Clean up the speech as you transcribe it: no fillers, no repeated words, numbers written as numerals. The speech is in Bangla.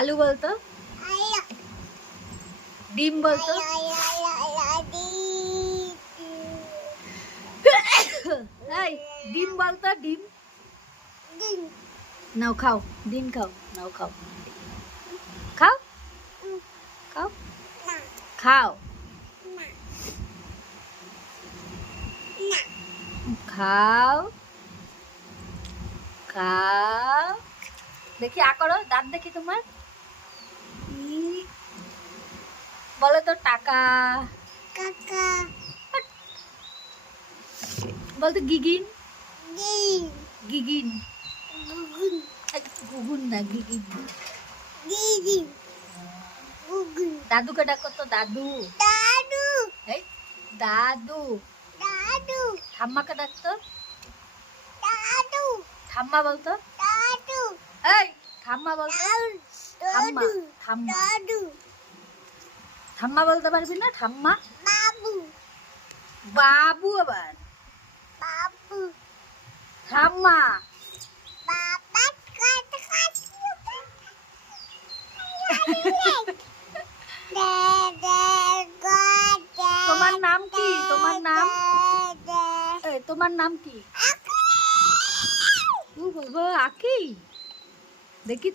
আলু বলতো, ডিম বলতো, এই ডিম বলতো, ডিম। নাও খাও, ডিম খাও, নাও খাও, খাও খাও খাও খাও খাও। দেখি আ করো, দাঁত দেখি তোমার। বলো তো টাকা, বলতো গিগিন, গিগিন, গুগুন না, গিগিন। দাদুকে ডাকো তো, দাদু। এই দাদু। ঠাম্মাকে ডাকতো, ঠাম্মা বলতো, এই ঠাম্মা বলতো, ঠাম্মা, ঠাম্মা, ঠাম্মা বলতে পারবি না? ঠাম্মা, বাবু আবার, ঠাম্মা। তোমার নাম কি? তোমার নাম, তোমার নাম কি? ও বাবা, আকি। দেখি